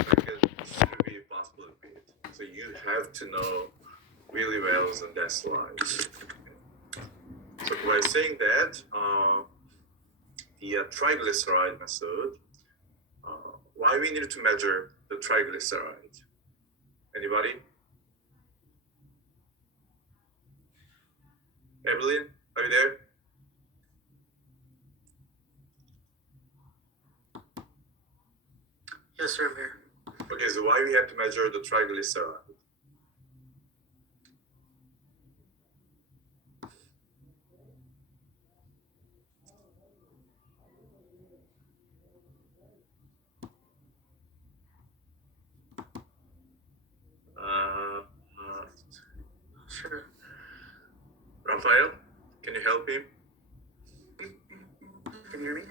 it should be possible to beat. So you have to know really well on that slide. So by saying that, the triglyceride method, why we need to measure the triglyceride? Anybody? Evelyn, are you there? Yes, sir, I'm here. Okay, so why we have to measure the triglyceride? Sure. Raphael, can you help him? Can you hear me?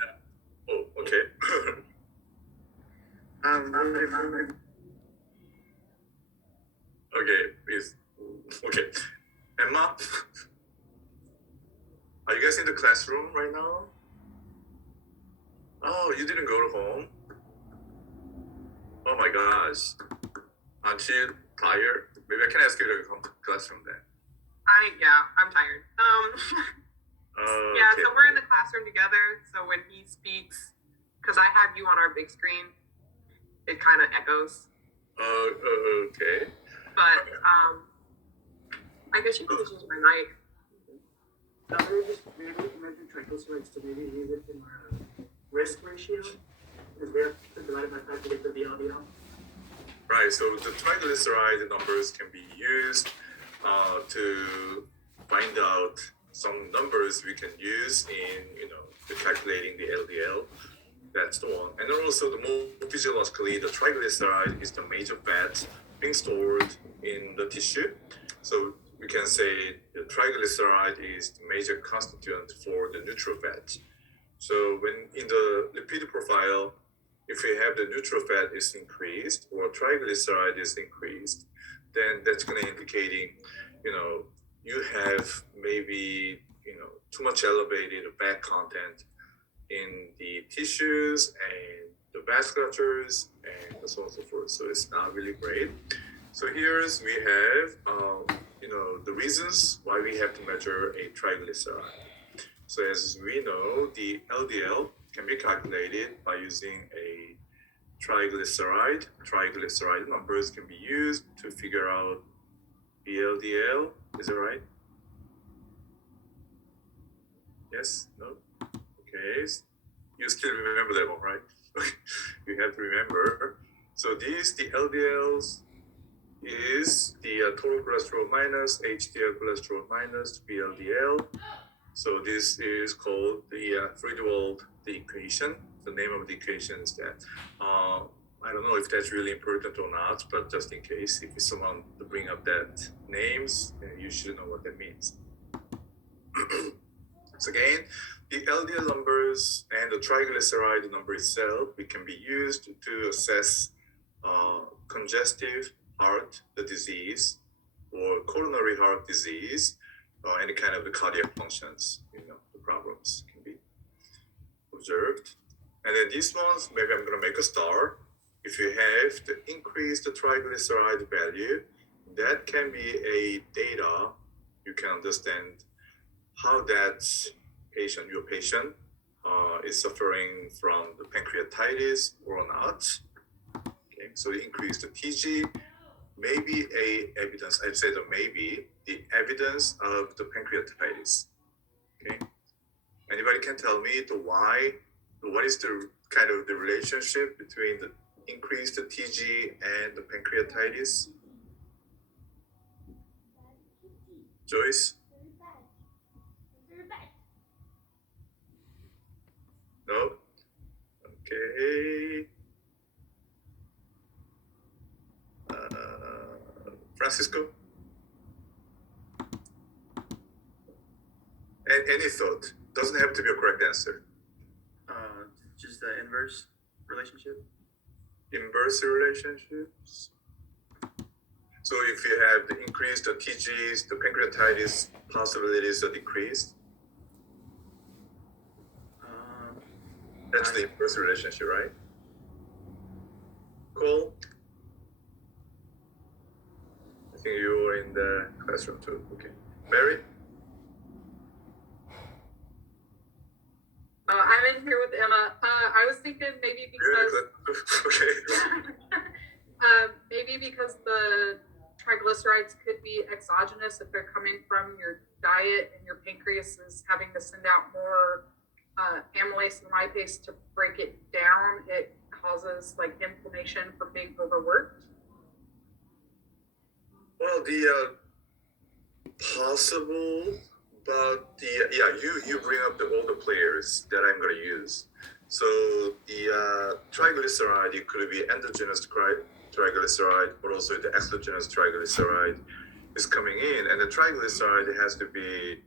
Yeah. Oh, okay. Okay, please. Okay. Emma, are you guys in the classroom right now? Oh, you didn't go to home? Oh my gosh. Aren't you tired? Maybe I can ask you to come to classroom then. I'm tired. Yeah, Okay. so we're in the classroom together. So when he speaks, because I have you on our big screen, it kind of echoes. Okay. But I guess you can just use my mic. Maybe measure triglycerides to maybe use it in our risk ratio, because we have to divide it by 5 to get the VLDL. Right, so the triglyceride numbers can be used to find out some numbers we can use in, the calculating the LDL. That's the one. And then also the more physiologically, the triglyceride is the major fat being stored in the tissue. So we can say the triglyceride is the major constituent for the neutral fat. So when in the lipid profile, if we have the neutral fat is increased or triglyceride is increased, then that's going to indicating, you have maybe, too much elevated fat content in the tissues and the vasculatures and so on and so forth. So it's not really great. So here's we have, the reasons why we have to measure a triglyceride. So as we know, the LDL can be calculated by using a triglyceride. Triglyceride numbers can be used to figure out the LDL. Is it right? Yes? No? Okay. You still remember that one, right? You have to remember. So these, the LDLs, is the total cholesterol minus HDL cholesterol minus VLDL. So this is called the Friedewald equation. The name of the equation is that. I don't know if that's really important or not, but just in case, if someone to bring up that names, you should know what that means. So again, the LDL numbers and the triglyceride number itself, it can be used to assess congestive heart disease or coronary heart disease, or any kind of the cardiac functions, the problems can be observed. And then these ones, maybe I'm going to make a star. If you have the increased triglyceride value, that can be a data you can understand how that your patient is suffering from the pancreatitis or not. Okay, so increase the TG, maybe a evidence, I'd say maybe the evidence of the pancreatitis. Okay, anybody can tell me what is the kind of the relationship between the increased TG and the pancreatitis? Joyce? No? Okay. Francisco? And any thought? Doesn't have to be a correct answer. Just the inverse relationship. Inverse relationships. So if you have the increased the TGs, the pancreatitis possibilities are decreased. That's the inverse relationship, right? I think you were in the classroom too. Okay. Mary? I'm in here with Emma. I was thinking maybe because Okay. maybe because the triglycerides could be exogenous if they're coming from your diet and your pancreas is having to send out more amylase and lipase to break it down. It causes like inflammation from being overworked. Well, the possible, but you bring up all the players that I'm gonna use. So the triglyceride, it could be endogenous triglyceride, but also the exogenous triglyceride is coming in, and the triglyceride has to be,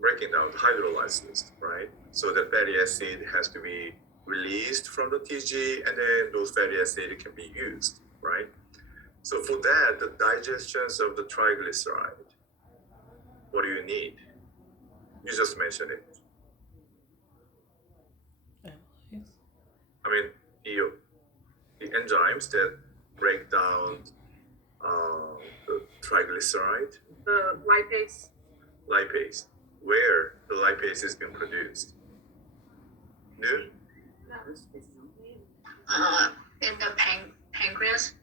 breaking down, hydrolyzed, right? So the fatty acid has to be released from the TG, and then those fatty acid can be used, right? So for that, the digestions of the triglyceride, what do you need? You just mentioned it. I mean, the enzymes that break down the triglyceride. The lipase. Lipase. Where the lipase is being produced? No? In the pancreas.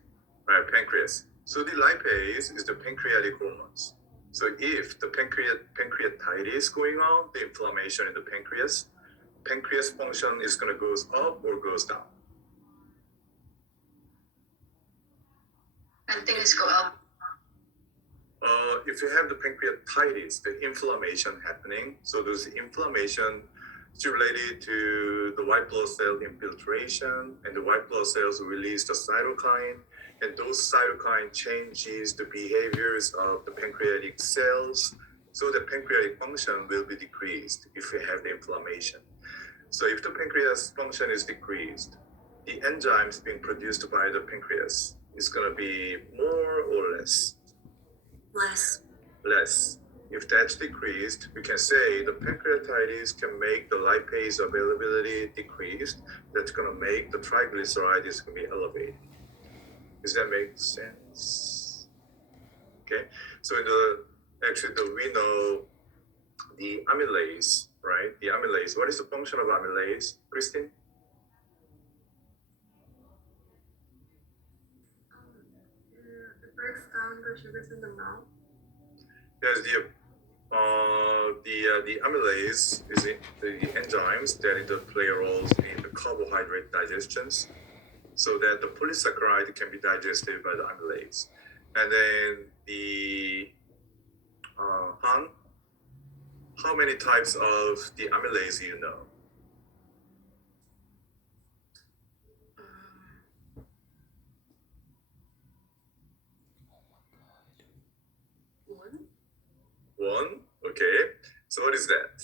Right, pancreas. So the lipase is the pancreatic hormones. So if the pancreatitis is going on, the inflammation in the pancreas function is going to goes up or goes down. And things go up. If you have the pancreatitis, the inflammation happening, so those inflammation is related to the white blood cell infiltration, and the white blood cells release the cytokine, and those cytokine changes the behaviors of the pancreatic cells, so the pancreatic function will be decreased if you have the inflammation. So if the pancreas function is decreased, the enzymes being produced by the pancreas is going to be more or less? Less. If that's decreased, we can say the pancreatitis can make the lipase availability decreased. That's going to make the triglyceride is going to be elevated. Does that make sense? Okay. So we know the amylase, right? The amylase. What is the function of amylase, Christine? It breaks down the sugars in the milk. Yes, the amylase is the enzymes that play roles in the carbohydrate digestions, so that the polysaccharide can be digested by the amylase. And then the Han, how many types of the amylase you know? One. Okay. So what is that?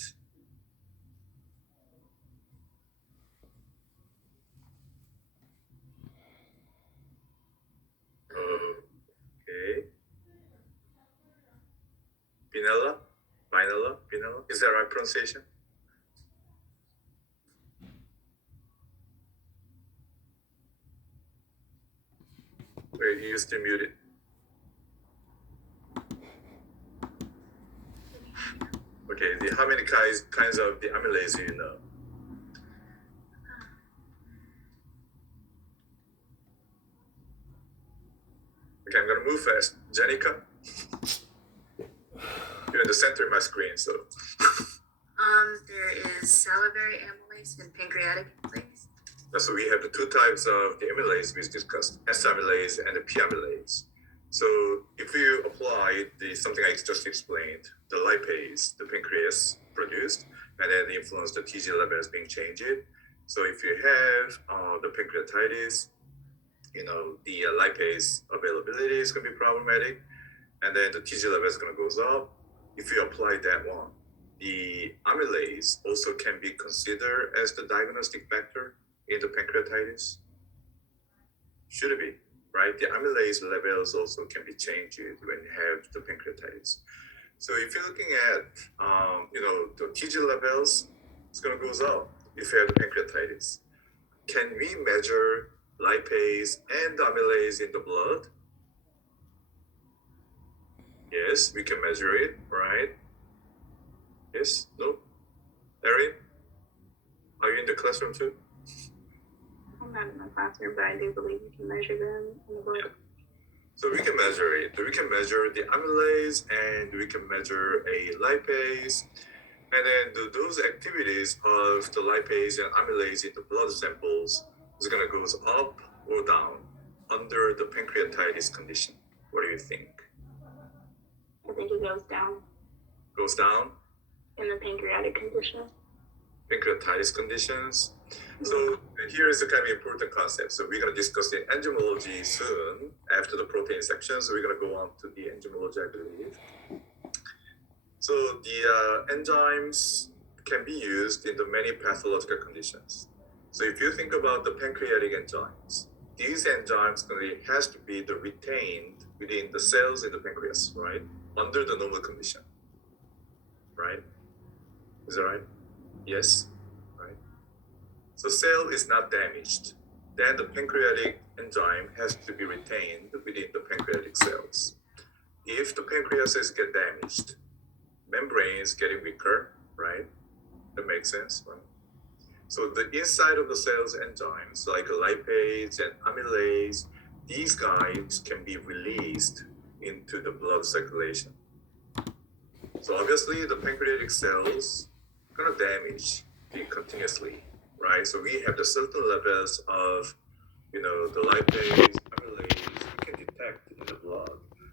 Okay. Vinella? Is that right pronunciation? Wait, you still muted. Okay, how many kinds of the amylase do you know? Okay, I'm gonna move fast. Jenica? You're in the center of my screen, so. There is salivary amylase and pancreatic amylase. So we have the two types of the amylase we discussed, S amylase and the P amylase. So if you apply something I just explained, the lipase, the pancreas produced, and then influence the TG levels being changed. So if you have the pancreatitis, the lipase availability is going to be problematic, and then the TG level is going to goes up. If you apply that one, the amylase also can be considered as the diagnostic factor in the pancreatitis. Should it be, right? The amylase levels also can be changed when you have the pancreatitis. So if you're looking at, the TG levels, it's going to goes up if you have the pancreatitis. Can we measure lipase and amylase in the blood? Yes, we can measure it, right? Yes, no? Erin, are you in the classroom too? I'm not in my classroom, but I do believe you can measure them in the book. So we can measure it. We can measure the amylase and we can measure a lipase. And then those activities of the lipase and amylase in the blood samples is going to goes up or down under the pancreatitis condition. What do you think? I think it goes down Goes down? in the pancreatic condition. Pancreatitis conditions. So here is a kind of important concept. So we're going to discuss the enzymology soon after the protein section. So we're going to go on to the enzymology, I believe. So the enzymes can be used in the many pathological conditions. So if you think about the pancreatic enzymes, these enzymes has to be retained within the cells in the pancreas, right? Under the normal condition, right? Is that right? Yes, right? So cell is not damaged. Then the pancreatic enzyme has to be retained within the pancreatic cells. If the pancreases get damaged, membrane is getting weaker, right? That makes sense, right? So the inside of the cells enzymes like lipase and amylase, these guys can be released into the blood circulation. So obviously the pancreatic cells gonna damage continuously, right? So we have the certain levels of, the lipase, amylase, we can detect in the blood.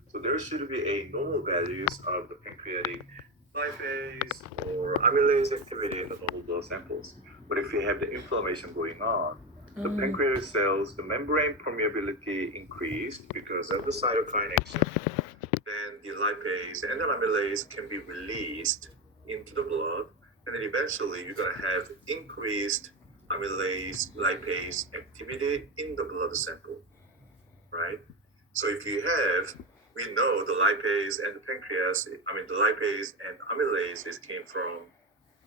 So there should be a normal values of the pancreatic lipase or amylase activity in the normal blood samples. But if you have the inflammation going on, the pancreatic cells, the membrane permeability increased because of the cytokine action. Then the lipase and the amylase can be released into the blood, and then eventually you're going to have increased amylase lipase activity in the blood sample, right? So if you have, we know the lipase and the pancreas, the lipase and amylase came from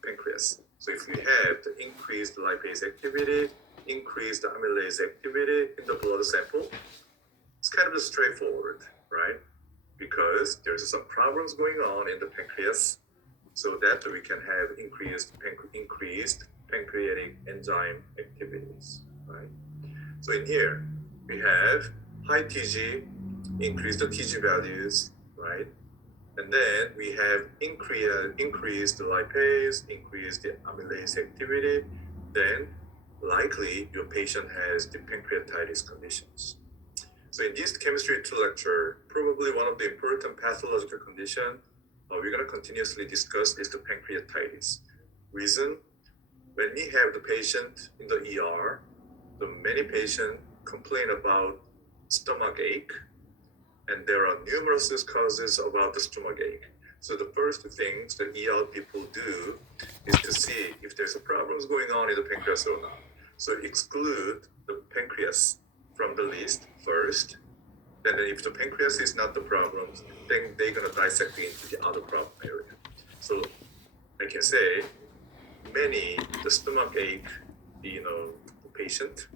pancreas. So if you have the increased lipase activity, increased amylase activity in the blood sample, it's kind of straightforward, right? Because there's some problems going on in the pancreas, so that we can have increased pancreatic enzyme activities, right? So in here, we have high TG, increase the TG values, right? And then we have increased the lipase, increased the amylase activity, then likely your patient has the pancreatitis conditions. So in this chemistry 2 lecture, probably one of the important pathological condition we're going to continuously discuss is the pancreatitis. Reason, when we have the patient in the ER, the many patients complain about stomach ache, and there are numerous causes about the stomach ache. So the first things that ER people do is to see if there's problems going on in the pancreas or not. So exclude the pancreas from the list first. Then if the pancreas is not the problem, then they're gonna dissect into the other problem area. So I can say the stomach ache, the patient,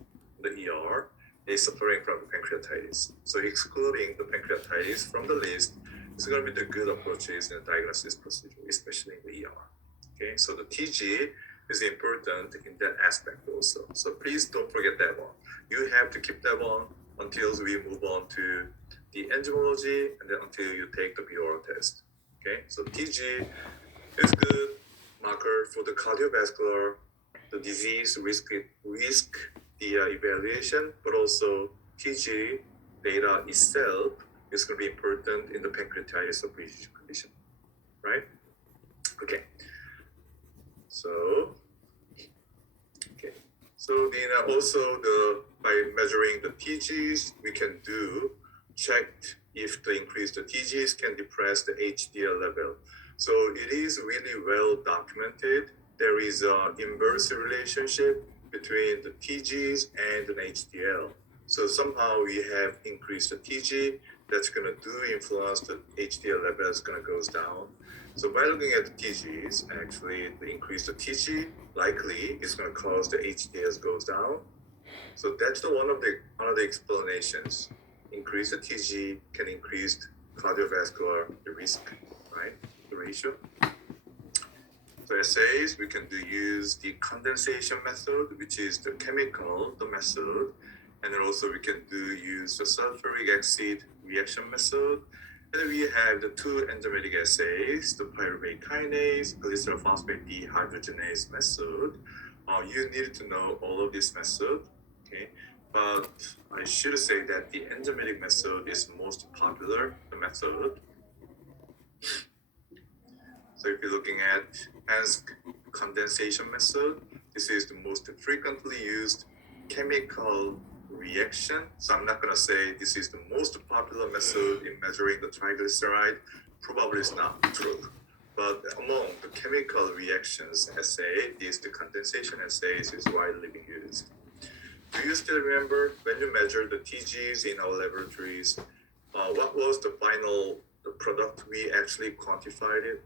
the ER, is suffering from pancreatitis. So excluding the pancreatitis from the list is going to be the good approaches in the diagnosis procedure, especially in the ER. Okay, so the TG is important in that aspect also. So please don't forget that one. You have to keep that one until we move on to the enzymology and then until you take the BOR test. Okay, so TG is good marker for the cardiovascular, the disease risk the evaluation, but also TG data itself is going to be important in the pancreatitis condition, right? Okay. So then also by measuring the TGs, we can check if the increased TGs can depress the HDL level. So it is really well documented. There is an inverse relationship between the TGs and an HDL. So somehow we have increased the TG, that's going to influence the HDL level is going to goes down. So by looking at the TGs, actually the increase the TG likely is going to cause the HDL goes down. So that's one of the explanations. Increase the TG can increase cardiovascular risk, right? The ratio. So assays, we can use the condensation method, which is the method, and then also we can use the sulfuric acid reaction method. And then we have the two enzymatic assays, the pyruvate kinase, glycerol phosphate dehydrogenase method. You need to know all of this method, okay? But I should say that the enzymatic method is most popular method. So if you're looking at Hansk condensation method, this is the most frequently used chemical reaction. So I'm not going to say this is the most popular method in measuring the triglyceride. Probably it's not true. But among the chemical reactions assay, the condensation assays is widely being used. Do you still remember when you measured the TGs in our laboratories? What was the final product we actually quantified it?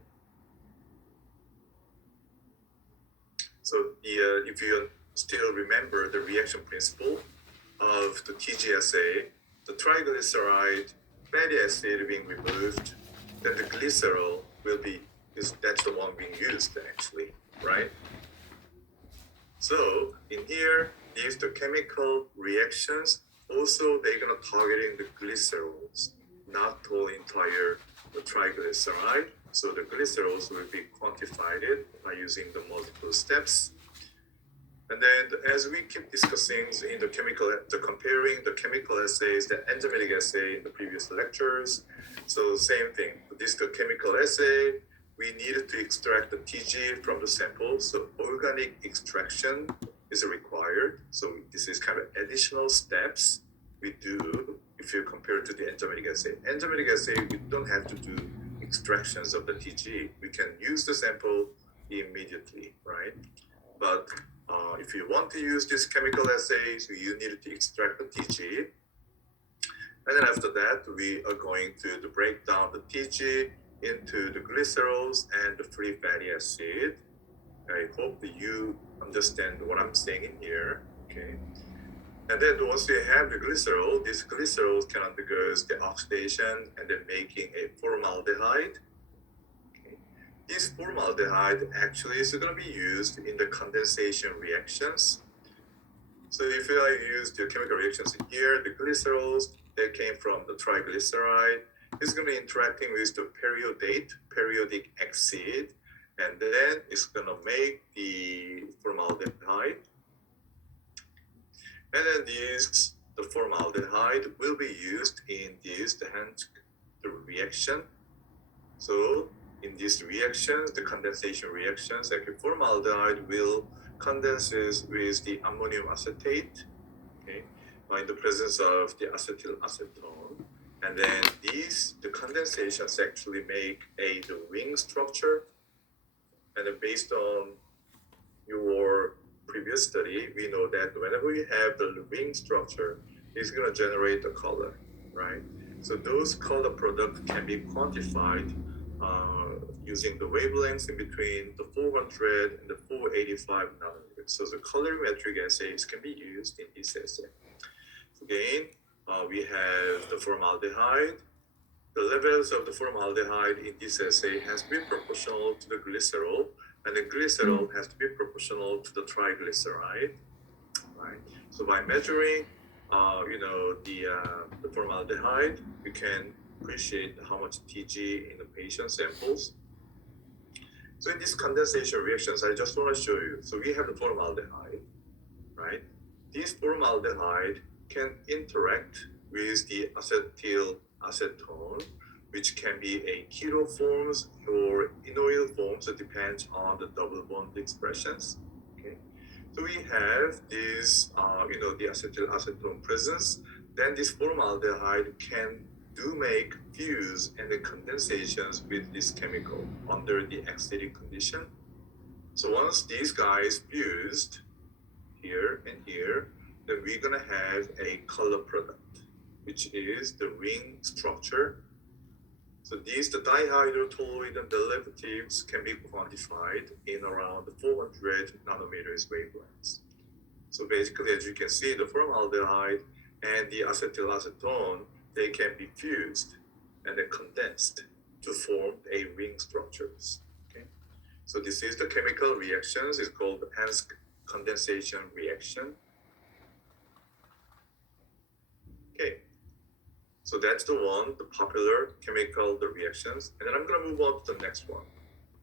So if you still remember the reaction principle of the TGSA, the triglyceride fatty acid being removed, then the glycerol that's the one being used actually, right? So in here, these the chemical reactions, also they're gonna targeting the glycerols, not the entire the triglyceride. So the glycerols will be quantified by using the multiple steps. And then as we keep discussing in comparing the chemical assays, the enzymatic assay in the previous lectures. So same thing, this the chemical assay, we needed to extract the TG from the sample. So organic extraction is required. So this is kind of additional steps we do if you compare to the enzymatic assay. Enzymatic assay, we don't have to do extractions of the TG. We can use the sample immediately, right? But if you want to use these chemical assays, you need to extract the TG. And then after that, we are going to break down the TG into the glycerols and the free fatty acid. I hope that you understand what I'm saying in here, okay? And then once you have the glycerol, these glycerols can undergo the oxidation and then making a formaldehyde. Okay. This formaldehyde actually is going to be used in the condensation reactions. So if I use the chemical reactions in here, the glycerols, they came from the triglyceride. It's going to be interacting with the periodic acid, and then it's going to make the formaldehyde. And then the formaldehyde will be used in the reaction. So in these reactions, the condensation reactions, like formaldehyde will condenses with the ammonium acetate, okay, in the presence of the acetyl acetone. And then the condensations actually make the ring structure. And then based on your previous study, we know that whenever you have the ring structure, it's going to generate a color, right? So those color products can be quantified using the wavelengths in between the 400 and the 485 nanometers. So the colorimetric assays can be used in this assay. Again, we have the formaldehyde. The levels of the formaldehyde in this assay has to be proportional to the glycerol, and the glycerol has to be proportional to the triglyceride, right? So by measuring, the formaldehyde, we can appreciate how much TG in the patient samples. So in these condensation reactions, I just want to show you. So we have the formaldehyde, right? This formaldehyde can interact with the acetyl acetone, which can be a keto forms or enoyl forms. It depends on the double bond expressions. Okay, so we have this, the acetyl acetone presence. Then this formaldehyde can make fuse and the condensations with this chemical under the acidic condition. So once these guys fused here and here, then we're gonna have a color product, which is the ring structure. So the dihydrotoluene and derivatives can be quantified in around 400 nanometers wavelengths. So basically, as you can see, the formaldehyde and the acetyl acetone, they can be fused. and then condensed to form a ring structures. Okay, so this is the chemical reactions. It's called Hence condensation reaction. Okay, so that's the one, the popular chemical the reactions, and then I'm gonna move on to the next one.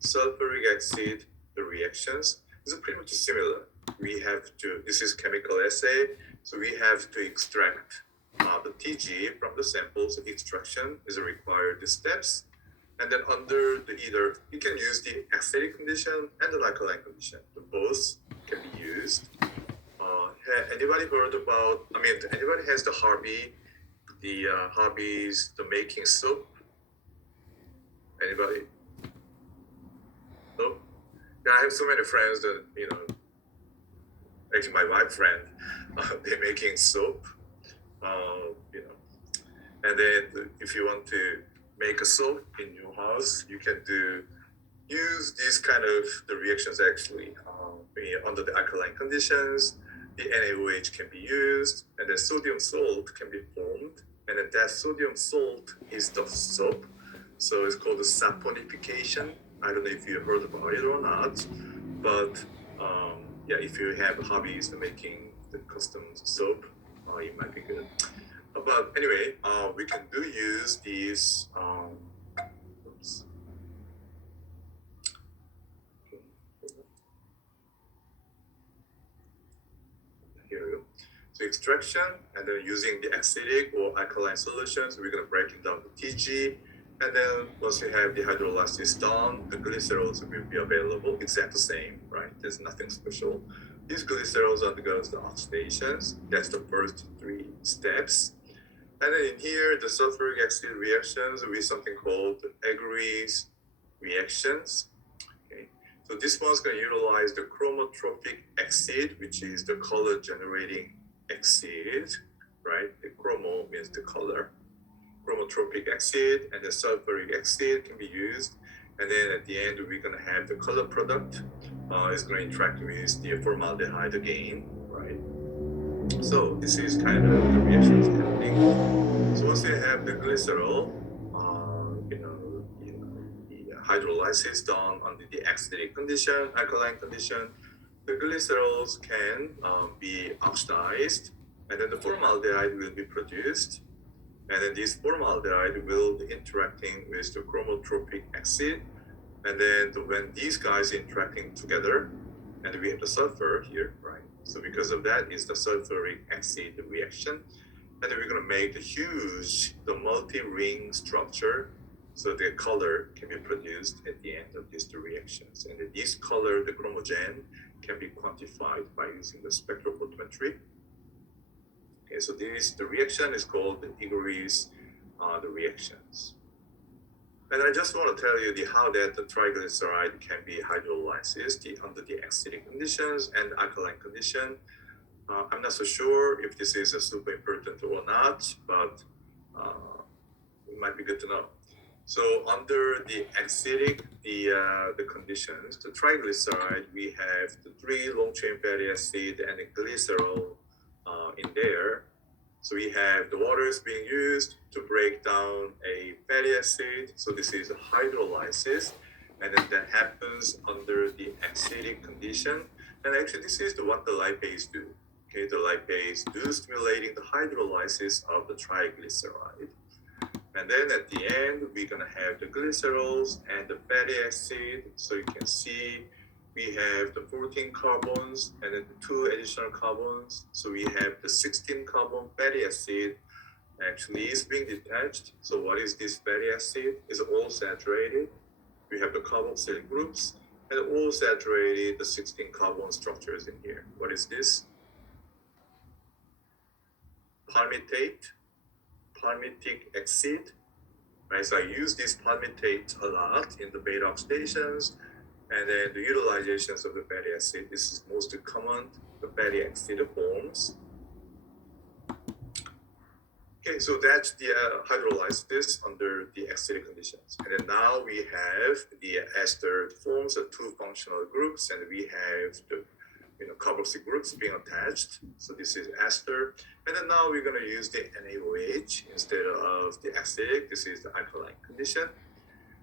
Sulfuric acid, the reactions is pretty much similar. We have to, this is chemical assay, so we have to extract the TG from the samples. Extraction is a required steps, and then under the either you can use the acidic condition and the alkaline condition. The both can be used. Anybody heard about? I mean, anybody has the hobby? The hobbies, the making soap. Anybody? Nope. Yeah, I have so many friends that actually my wife friend, they're making soap. You know, and then if you want to make a soap in your house, you can use these kind of the reactions actually under the alkaline conditions. The NaOH can be used, and then sodium salt can be formed, and then that sodium salt is the soap. So it's called the saponification. I don't know if you heard about it or not, but yeah, if you have hobbies of making the custom soap, it might be good. But anyway, we can use these. Oops. Here we go. So extraction, and then using the acidic or alkaline solutions, we're gonna break it down to TG. And then once we have the hydrolysis done, the glycerols will be available, exact the same, right? There's nothing special. These glycerols undergoes the oxidations. That's the first three steps. And then in here, the sulfuric acid reactions with something called agarese reactions. Okay, so this one's going to utilize the chromotropic acid, which is the color generating acid, right? The chromo means the color. Chromotropic acid and the sulfuric acid can be used. And then at the end, we're going to have the color product. It's going to interact with the formaldehyde again, right? So this is kind of the reactions happening. So once you have the glycerol, the hydrolysis done under the acidic condition, alkaline condition, the glycerols can be oxidized, and then the formaldehyde will be produced. And then this formaldehyde will be interacting with the chromotropic acid. And then when these guys interacting together, and we have the sulfur here, right? So because of that is the sulfuric acid reaction. And then we're gonna make the multi-ring structure so the color can be produced at the end of these two reactions. And then this color, the chromogen, can be quantified by using the spectrophotometry. Okay, so the reaction is called the agarese the reactions. And I just want to tell you how that the triglyceride can be hydrolyzed under the acidic conditions and alkaline condition. I'm not so sure if this is super important or not, but it might be good to know. So under the acidic, the conditions, the triglyceride, we have the 3 long chain fatty acid and the glycerol in there. So we have the water is being used to break down a fatty acid. So this is a hydrolysis, and then that happens under the acidic condition. And actually, this is what the lipase do. Okay, the lipase do stimulating the hydrolysis of the triglyceride. And then at the end, we're gonna have the glycerols and the fatty acid. So you can see we have the 14 carbons and then the 2 additional carbons. So we have the 16 carbon fatty acid actually is being detached. So what is this fatty acid? It's all saturated. We have the carboxylic groups and all saturated the 16 carbon structures in here. What is this? Palmitate, palmitic acid. Right, so I use this palmitate a lot in the beta oxidations. And then the utilizations of the fatty acid, this is most common, the fatty acid forms. Okay, so that's the hydrolysis under the acidic conditions. And then now we have the ester forms of 2 functional groups, and we have the carboxy groups being attached. So this is ester. And then now we're going to use the NaOH instead of the acidic. This is the alkaline condition.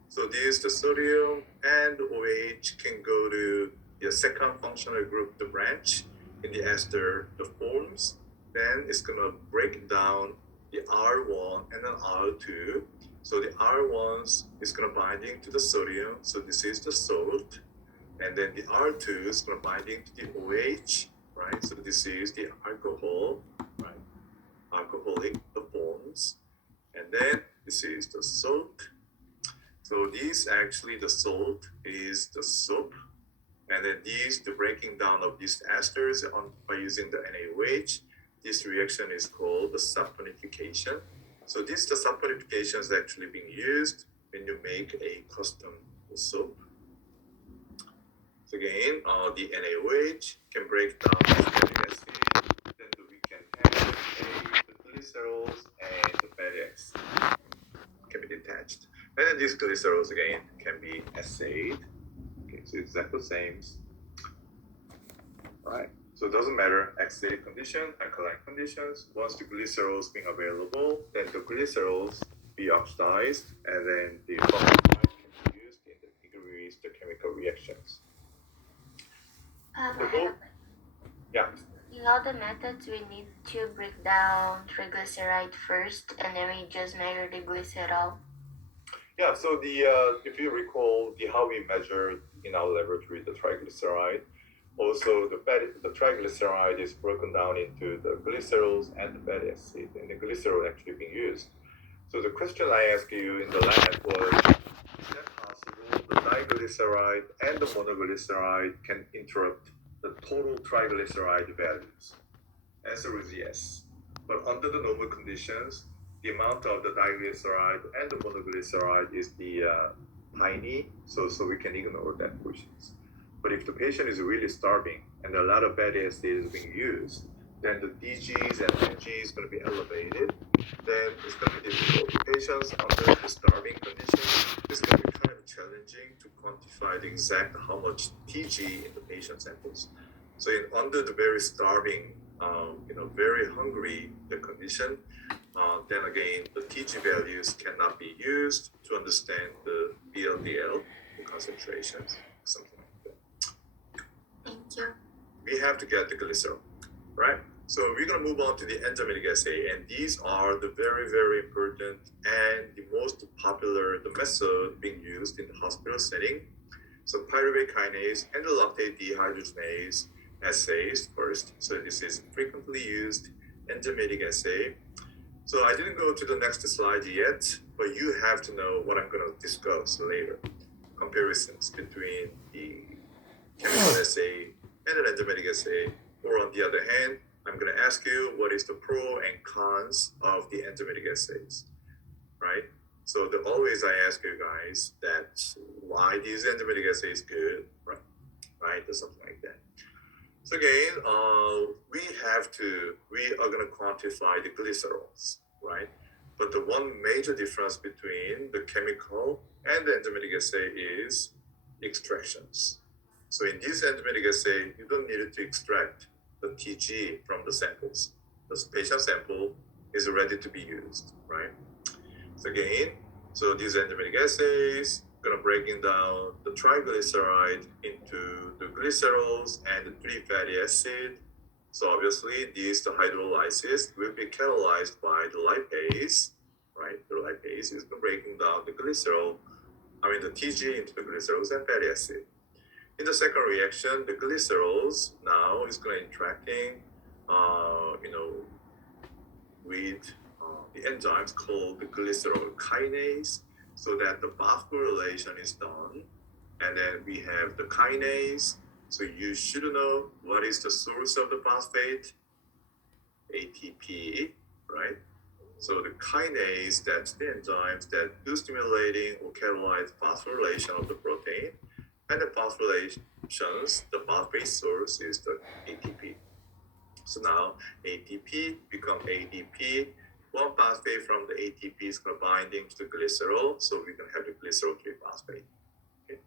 So this, the sodium and the OH can go to the second functional group, the branch in the ester, the forms. Then it's going to break down the R1 and then R2. So the R1s is going to binding to the sodium. So this is the salt. And then the R2 is going to binding to the OH, right? So this is the alcohol, right? Alcoholic, the forms. And then this is the salt. So these actually, the salt is the soap. And then these, the breaking down of these esters by using the NaOH, this reaction is called the saponification. So this, the saponification is actually being used when you make a custom soap. So again, the NaOH can break down this fatty acid, then we can have the glycerols and the fatty acid can be detached. And then these glycerols again can be assayed. Okay, so exactly the same. Right. So it doesn't matter acidic condition, alkaline conditions. Once the glycerols being available, then the glycerols be oxidized, and then the formaldehyde can be used in the degrees the chemical reactions. Yeah. In all the methods, we need to break down triglyceride first, and then we just measure the glycerol. Yeah. So if you recall how we measured in our laboratory the triglyceride, also the triglyceride is broken down into the glycerols and the fatty acid, and the glycerol actually being used. So the question I asked you in the lab was, is that possible the diglyceride and the monoglyceride can interrupt the total triglyceride values? Answer is yes. But under the normal conditions, the amount of the diglyceride and the monoglyceride is tiny, so we can ignore that portions. But if the patient is really starving and a lot of fatty acid is being used, then the DGs and NGs is going to be elevated. Then it's going to be difficult. The patients under the starving condition, it's going to be kind of challenging to quantify the exact how much TG in the patient samples. So under the very starving, very hungry the condition, then again the TG values cannot be used to understand the VLDL, the concentrations, something like that. Thank you. We have to get the glycerol, right? So we're going to move on to the enzymatic assay, and these are the very, very important and the most popular the method being used in the hospital setting. So pyruvate kinase and the lactate dehydrogenase assays first. So this is frequently used enzymatic assay. So I didn't go to the next slide yet, but you have to know what I'm going to discuss later. Comparisons between the chemical assay and an enzymatic assay. Or on the other hand, I'm going to ask you what is the pro and cons of the enzymatic assays, right? So always I ask you guys that why these enzymatic assays good, right? Or something like that. So again, we are going to quantify the glycerols, right? But the one major difference between the chemical and the enzymatic assay is extractions. So in this enzymatic assay, you don't need to extract the TG from the samples. The patient sample is ready to be used, right? So again, these enzymatic assays gonna breaking down the triglyceride into the glycerols and the 3 fatty acid. So obviously, the hydrolysis will be catalyzed by the lipase, right? The lipase is breaking down the the TG into the glycerols and fatty acid. In the second reaction, the glycerols now is going to interacting, with the enzymes called the glycerol kinase, so that the phosphorylation is done. And then we have the kinase. So you should know what is the source of the phosphate, ATP, right? So the kinase, that's the enzymes that do stimulating or catalyze phosphorylation of the protein. And the phosphorylations, the phosphate source is the ATP. So now ATP become ADP. One phosphate from the ATP is going to binding to the glycerol, so we can have the glycerol 3-phosphate. Okay.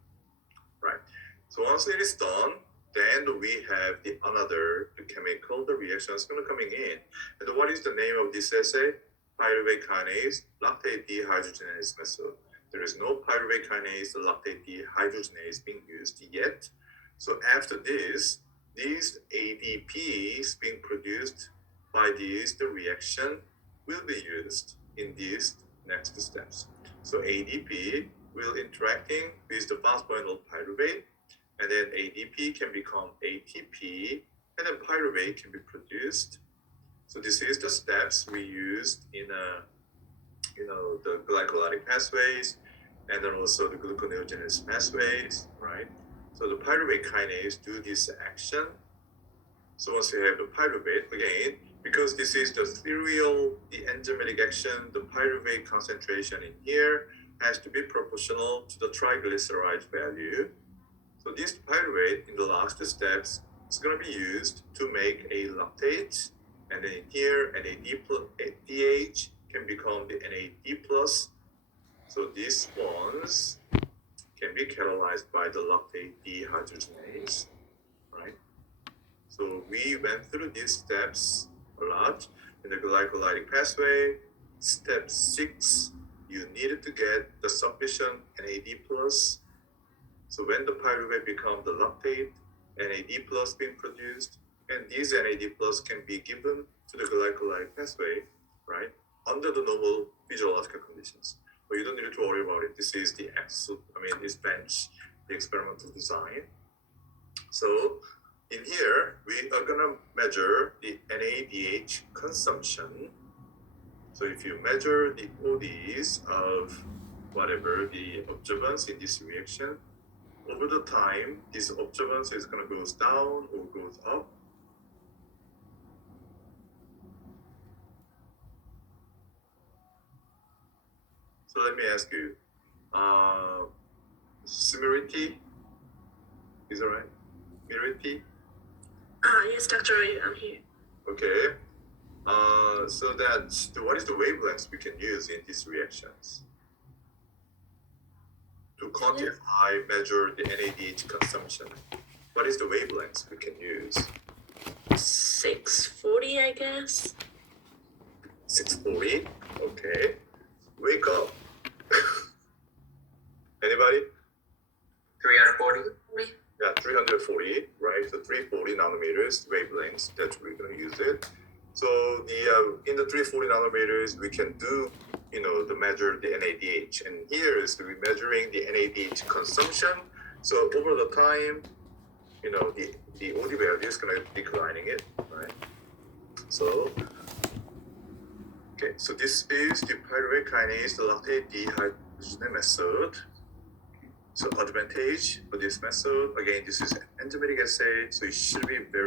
Right. So once it is done, then we have the another chemical, the reaction is going to coming in. And what is the name of this assay? Pyruvate kinase lactate dehydrogenase method. There is no pyruvate kinase lactate dehydrogenase being used yet. So after this, these ADPs being produced by these, the reaction will be used in these next steps. So ADP will interacting with the phosphoenol pyruvate, and then ADP can become ATP, and then pyruvate can be produced. So this is the steps we used in the glycolytic pathways, and then also the gluconeogenesis pathways, right? So the pyruvate kinase do this action. So once you have the pyruvate, again, because this is the serial, the enzymatic action, the pyruvate concentration in here has to be proportional to the triglyceride value. So this pyruvate in the last steps is going to be used to make a lactate, and then in here NADH can become the NAD plus. So these bonds can be catalyzed by the lactate dehydrogenase, right? So we went through these steps a lot in the glycolytic pathway. Step 6, you needed to get the sufficient NAD plus. So when the pyruvate becomes the lactate, NAD plus being produced, and these NAD plus can be given to the glycolytic pathway, right, under the normal physiological conditions. But you don't need to worry about it. This is this bench, the experimental design. So in here, we are gonna measure the NADH consumption. So if you measure the ODs of whatever the observance in this reaction, over the time, this observance is going to goes down or goes up. So let me ask you, similarity, is that right? Similarity? Yes, Dr. I'm here. Okay. So what is the wavelengths we can use in these reactions? To quantify, measure the NADH consumption. What is the wavelengths we can use? 640, I guess. 640? Okay. Wake up. Anybody? 340. Yeah, 340, right? So 340 nanometers wavelengths, that we're going to use it. So in the 340 nanometers, we can do, the measure the NADH. And here is we're measuring the NADH consumption. So over the time, the OD value is going to be declining it, right? So, okay, so this is the pyruvate kinase, the lactate dehydrogenase method. So advantage for this method, again, this is enzymatic assay, so it should be very